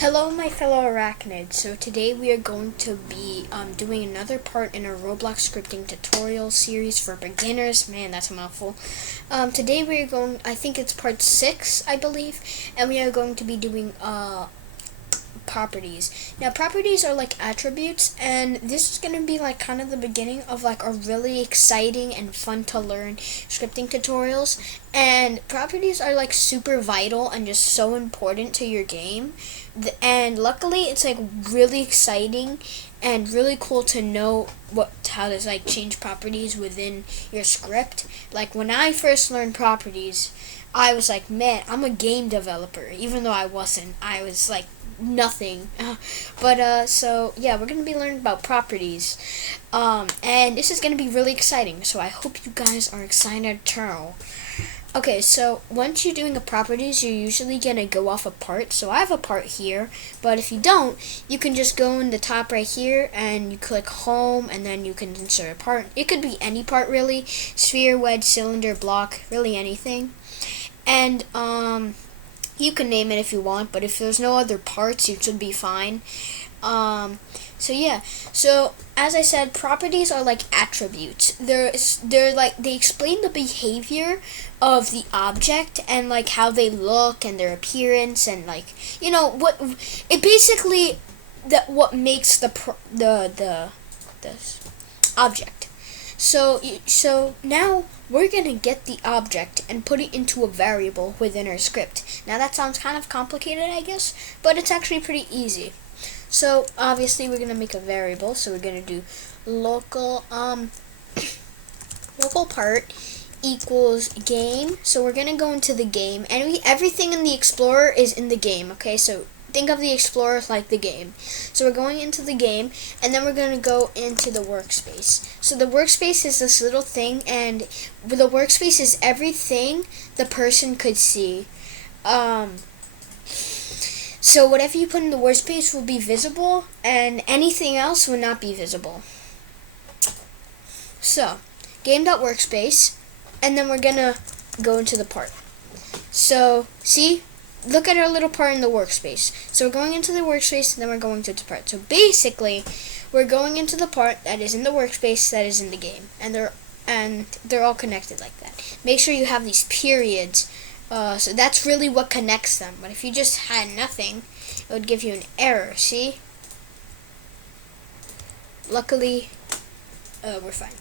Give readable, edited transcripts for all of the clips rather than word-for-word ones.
Hello, my fellow arachnids. So today we are going to be doing another part in our Roblox scripting tutorial series for beginners. Man, that's a mouthful. Today we are going, I think it's part 6, I believe, and we are going to be doing properties. Now, properties are like attributes, and this is going to be like kind of the beginning of like a really exciting and fun to learn scripting tutorials. And properties are like super vital and just so important to your game. And luckily, it's like really exciting and really cool to know how to like change properties within your script. Like when I first learned properties, I was like, man, I'm a game developer, even though I wasn't. I was like nothing. So yeah, we're gonna be learning about properties, and this is gonna be really exciting. So I hope you guys are excited too. Okay, so once you're doing a properties, you're usually gonna go off a part. So I have a part here, but if you don't, you can just go in the top right here and you click home, and then you can insert a part. It could be any part really: sphere, wedge, cylinder, block, really anything. And you can name it if you want, but if there's no other parts, you should be fine. So yeah. So as I said, properties are like attributes. They're like they explain the behavior of the object and like how they look and their appearance and like what it basically what makes the object. So now we're going to get the object and put it into a variable within our script. Now that sounds kind of complicated, I guess, but it's actually pretty easy. So obviously we're going to make a variable. So we're going to do local part equals game. So we're going to go into the game, and everything in the Explorer is in the game, okay? So think of the Explorer like the game. So we're going into the game, and then we're going to go into the workspace. So the workspace is this little thing, and the workspace is everything the person could see. So whatever you put in the workspace will be visible, and anything else will not be visible. So game.workspace, and then we're going to go into the part. So see? Look at our little part in the workspace. So we're going into the workspace, and then we're going to the part. So basically, we're going into the part that is in the workspace that is in the game, and they're all connected like that. Make sure you have these periods. So that's really what connects them. But if you just had nothing, it would give you an error. See? Luckily, we're fine.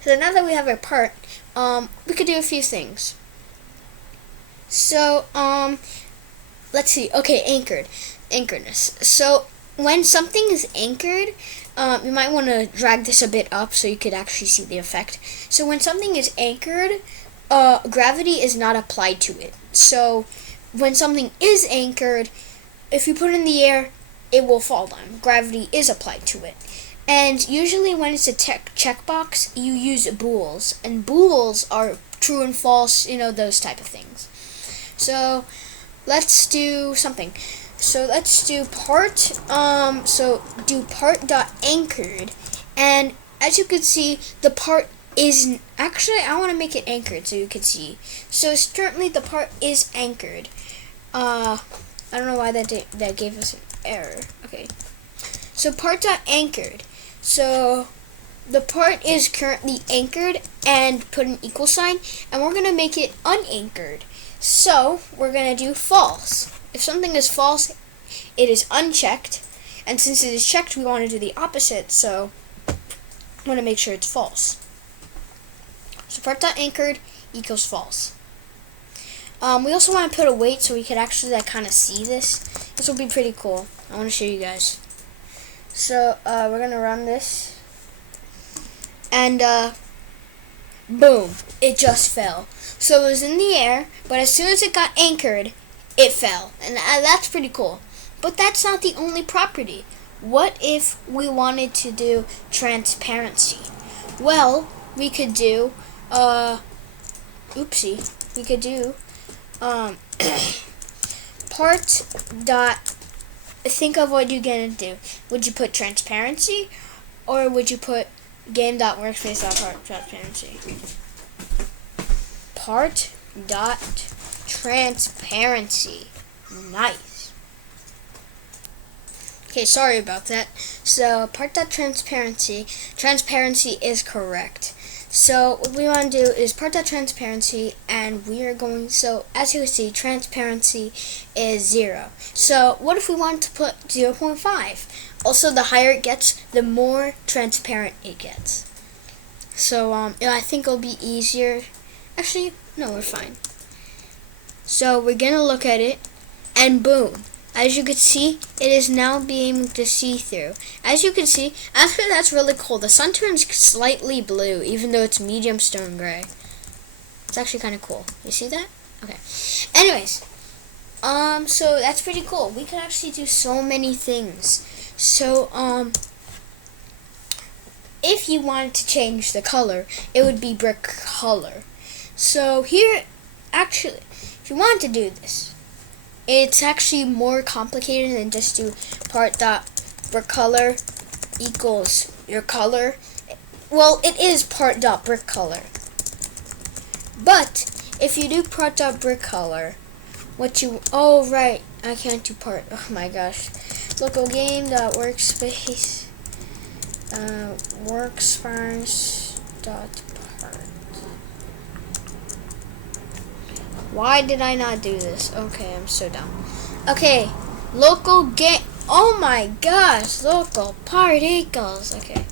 So now that we have our part, we could do a few things. So, let's see. Okay, Anchorness. So, when something is anchored, you might want to drag this a bit up so you could actually see the effect. So, when something is anchored, gravity is not applied to it. So, when something is anchored, if you put it in the air, it will fall down. Gravity is applied to it. And usually when it's a checkbox, you use bools. And bools are true and false, those type of things. So let's do something. So let's do part. So do part.anchored, and as you can see, the part is actually. I want to make it anchored so you can see. So currently the part is anchored. I don't know why that gave us an error. Okay. So part.anchored. So the part is currently anchored, and put an equal sign, and we're gonna make it unanchored. So we're going to do false. If something is false, it is unchecked. And since it is checked, we want to do the opposite. So I want to make sure it's false. So part.anchored equals false. We also want to put a weight so we could actually kind of see this. This will be pretty cool. I want to show you guys. So we're going to run this. And boom, it just fell. So it was in the air, but as soon as it got anchored, it fell. And that's pretty cool. But that's not the only property. What if we wanted to do transparency? Well, we could do, we could do, part dot, think of what you're going to do. Would you put transparency, or would you put game.workspace.part.transparency? Part.transparency. Nice. Okay, sorry about that. So part.transparency, transparency is correct. So what we want to do is part.transparency, and we are going, so as you can see, transparency is 0. So what if we want to put 0.5? Also, the higher it gets, the more transparent it gets. So I think it'll be easier. Actually, no, we're fine. So we're gonna look at it, and boom. As you can see, it is now being able to see through. As you can see, actually that's really cool. The sun turns slightly blue, even though it's medium stone gray. It's actually kind of cool. You see that? Okay. Anyways, so that's pretty cool. We could actually do so many things. So, if you wanted to change the color, it would be brick color. So here, actually, if you wanted to do this, it's actually more complicated than just do part.brick color equals your color. Well, it is part.brick color. But if you do part.brick color, oh right, I can't do part. Oh my gosh. Local game.workspace workspace.part. Why did I not do this? Okay, I'm so dumb. Okay, local game. Oh my gosh, local part equals. Okay,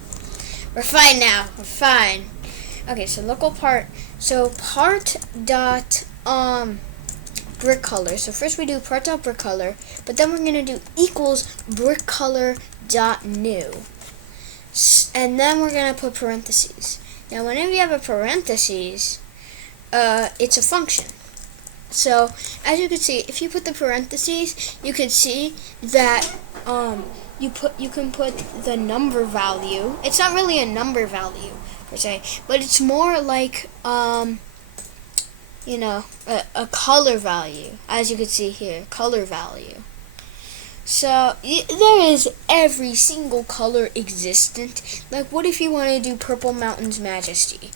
we're fine now. We're fine. Okay, so local part. So part dot brick color. So first we do part dot brick color, but then we're gonna do equals brick color dot new, and then we're gonna put parentheses. Now, whenever you have a parentheses, it's a function. So, as you can see, if you put the parentheses, you can see that you can put the number value. It's not really a number value per se, but it's more like a color value. As you can see here, color value. So there is every single color existent. Like, what if you want to do Purple Mountain's Majesty?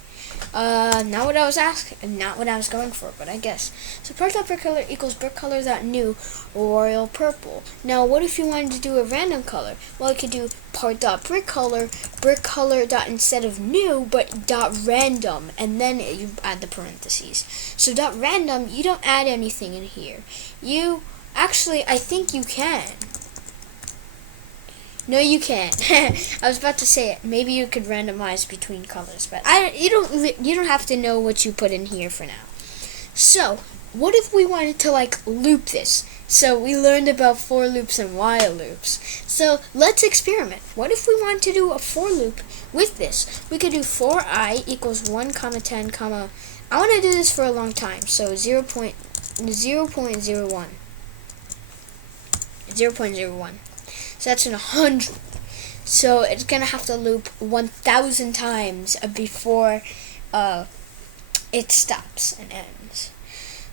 Not what I was asking, not what I was going for, but I guess. So part.brick color equals brick color that new royal purple. Now, what if you wanted to do a random color? Well, you could do part.brick color dot instead of new, but dot random, and then you add the parentheses. So dot random, you don't add anything in here. Actually, I think you can. No, you can't. I was about to say it. Maybe you could randomize between colors, but you don't have to know what you put in here for now. So, what if we wanted to loop this? So we learned about for loops and while loops. So let's experiment. What if we wanted to do a for loop with this? We could do for I equals 1, 10, I want to do this for a long time. So 0.01. 0.01. So that's in 100. So it's gonna have to loop 1,000 times before it stops and ends.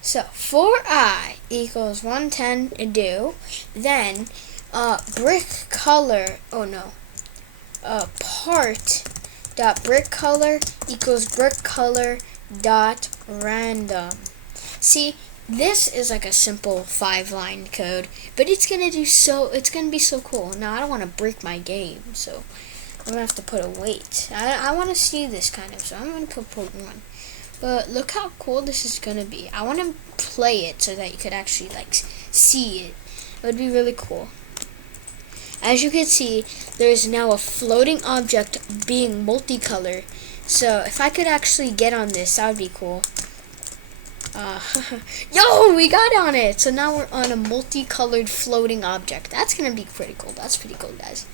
So for I equals 110 do, then brick color. Oh no. Part dot brick color equals brick color dot random. See, this is like a simple 5-line code, but it's gonna be so cool. Now I don't want to break my game, so I'm gonna have to put a wait. I want to see this kind of, so I'm gonna put 1. But look how cool this is gonna be. I want to play it so that you could actually see it. It would be really cool. As you can see, there is now a floating object being multicolored. So if I could actually get on this, that would be cool. Yo, we got on it. So now we're on a multicolored floating object. That's gonna be pretty cool. That's pretty cool, guys.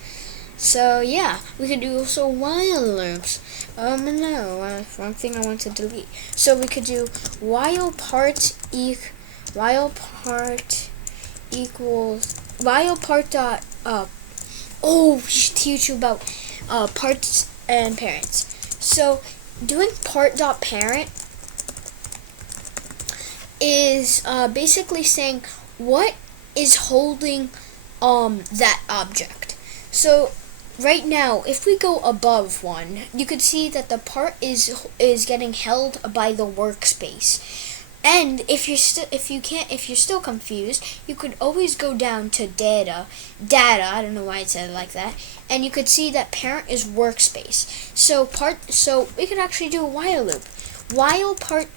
So yeah, we could do also while loops. No, wrong thing I want to delete. So we could do while part dot we should teach you about parts and parents. So doing part dot parent is basically saying what is holding that object. So right now, if we go above 1, you could see that the part is getting held by the workspace. And if you're still confused, you could always go down to data. I don't know why it said it like that. And you could see that parent is workspace. So we could actually do a while loop. While part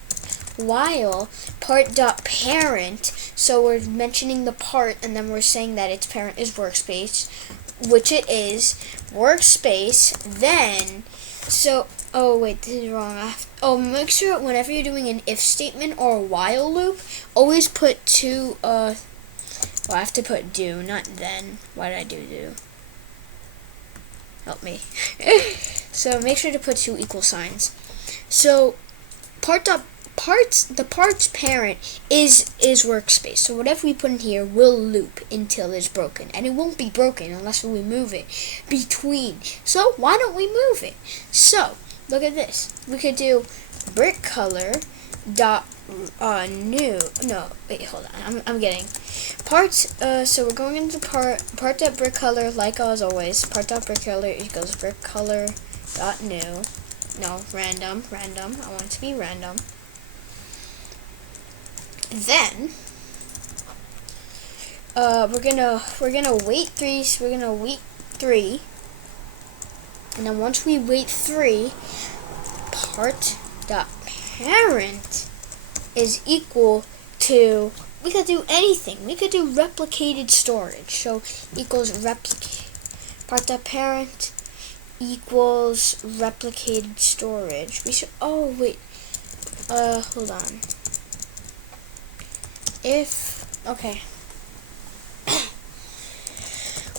dot parent. So we're mentioning the part, and then we're saying that its parent is workspace, which it is workspace. Then oh wait, this is wrong. Make sure whenever you're doing an if statement or a while loop, always put two. I have to put do, not then. Why did I do? Help me. So make sure to put two equal signs. So the part's parent is workspace. So whatever we put in here will loop until it's broken, and it won't be broken unless we move it between. So why don't we move it? So look at this. We could do brick color dot new. No, wait, hold on. I'm getting parts. So we're going into part dot brick color, like as always. Part dot brick color equals brick color dot new. No, random. I want it to be random. Then we're gonna wait 3. So we're gonna wait 3, and then once we wait 3, part dot parent is equal to, we could do anything. We could do replicated storage. So equals part dot parent equals replicated storage. We should, oh wait, hold on. Okay.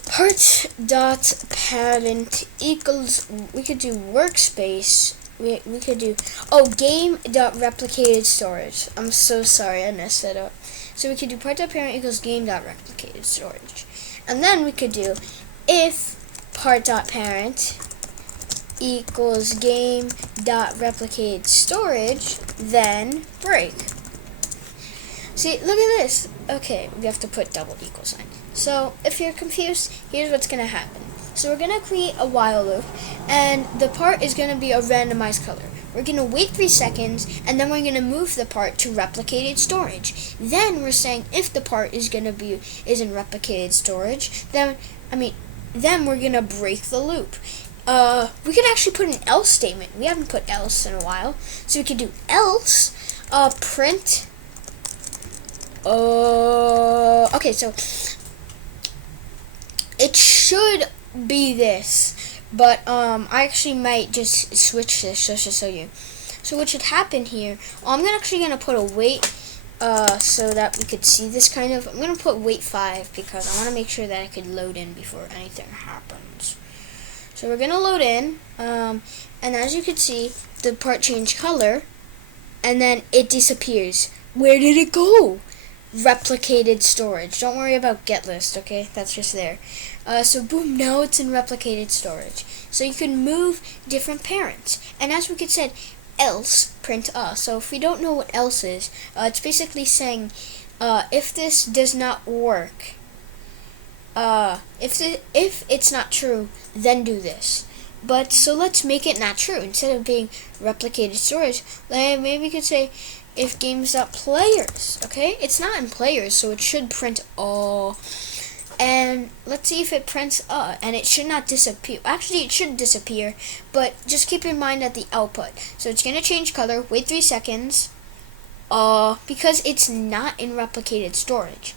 Part dot parent equals, we could do workspace. We could do, game dot replicated storage. I'm so sorry, I messed that up. So we could do part dot parent equals game dot replicated storage. And then we could do if part dot parent equals game dot replicated storage, then break. See, look at this. Okay, we have to put double equal sign. So if you're confused, here's what's gonna happen. So we're gonna create a while loop, and the part is gonna be a randomized color. We're gonna wait 3 seconds, and then we're gonna move the part to replicated storage. Then we're saying if the part is in replicated storage, then we're gonna break the loop. We could actually put an else statement. We haven't put else in a while, so we could do else print. Okay, so it should be this, but I actually might just switch this just to show you. So what should happen here? I'm actually gonna put a wait, so that we could see this kind of. I'm gonna put wait 5 because I want to make sure that I could load in before anything happens. So we're gonna load in, and as you can see, the part changed color, and then it disappears. Where did it go? Replicated storage. Don't worry about get list, okay? That's just there. So boom, now it's in replicated storage. So you can move different parents. And as we could said, else print So if we don't know what else is, it's basically saying if this does not work, if it's not true, then do this. But so let's make it not true. Instead of being replicated storage, maybe we could say if games.players, okay? It's not in players, so it should print all. And let's see if it prints and it should not disappear. Actually, it should disappear, but just keep in mind at the output. So it's gonna change color, wait 3 seconds, because it's not in replicated storage.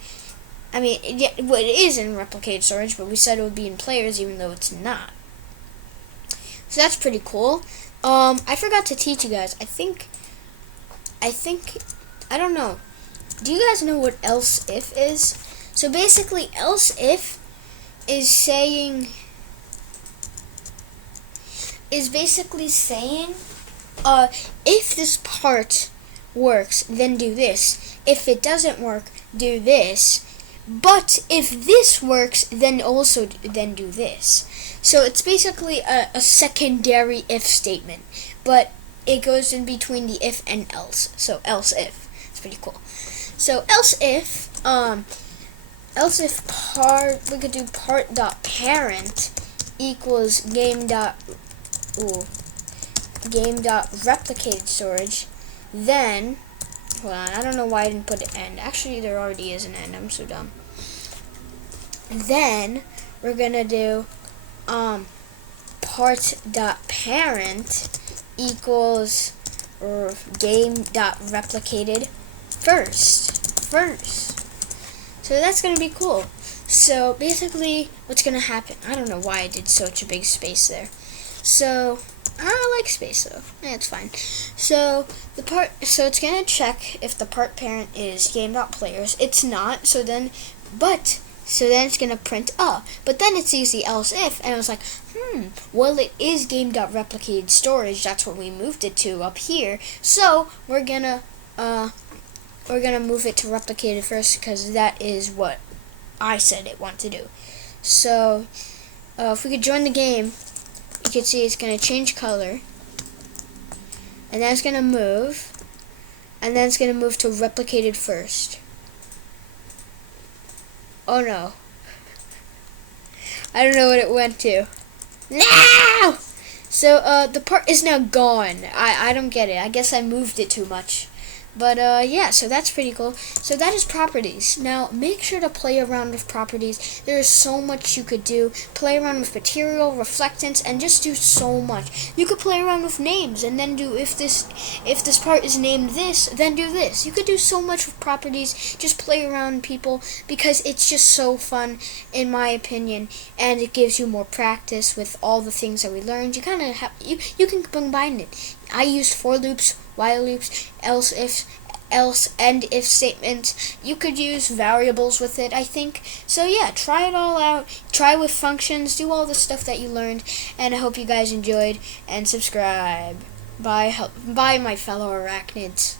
It is in replicated storage, but we said it would be in players even though it's not. So that's pretty cool. I forgot to teach you guys. I don't know. Do you guys know what else if is? So basically, else if is basically saying, if this part works, then do this. If it doesn't work, do this. But if this works, then do this. So it's basically a secondary if statement, but it goes in between the if and else. So else if. It's pretty cool. So else if we could do part dot parent equals game dot replicated storage, then Hold on, I don't know why I didn't put an end. Actually, there already is an end. I'm so dumb. Then we're gonna do part.parent equals game.replicated first. So that's gonna be cool. So basically, what's gonna happen? I don't know why I did such a big space there. So I like space though. Yeah, it's fine. So it's gonna check if the part parent is game.players. It's not. So then it's gonna print but then it sees the else if, and I was like, well, it is game.replicated storage. That's what we moved it to up here. So we're gonna move it to replicated first because that is what I said it wanted to do. So if we could join the game, you can see it's gonna change color, and then it's gonna move, and then it's gonna move to replicated first. Oh no. I don't know what it went to. No! So, the part is now gone. I don't get it. I guess I moved it too much. But, yeah, so that's pretty cool. So that is properties. Now, make sure to play around with properties. There is so much you could do. Play around with material, reflectance, and just do so much. You could play around with names, and then do, if this part is named this, then do this. You could do so much with properties. Just play around, people, because it's just so fun, in my opinion, and it gives you more practice with all the things that we learned. You kind of have, you can combine it. I used for loops, while loops, else and if statements. You could use variables with it, I think. So yeah, try it all out. Try with functions, do all the stuff that you learned, and I hope you guys enjoyed, and subscribe. Bye my fellow arachnids.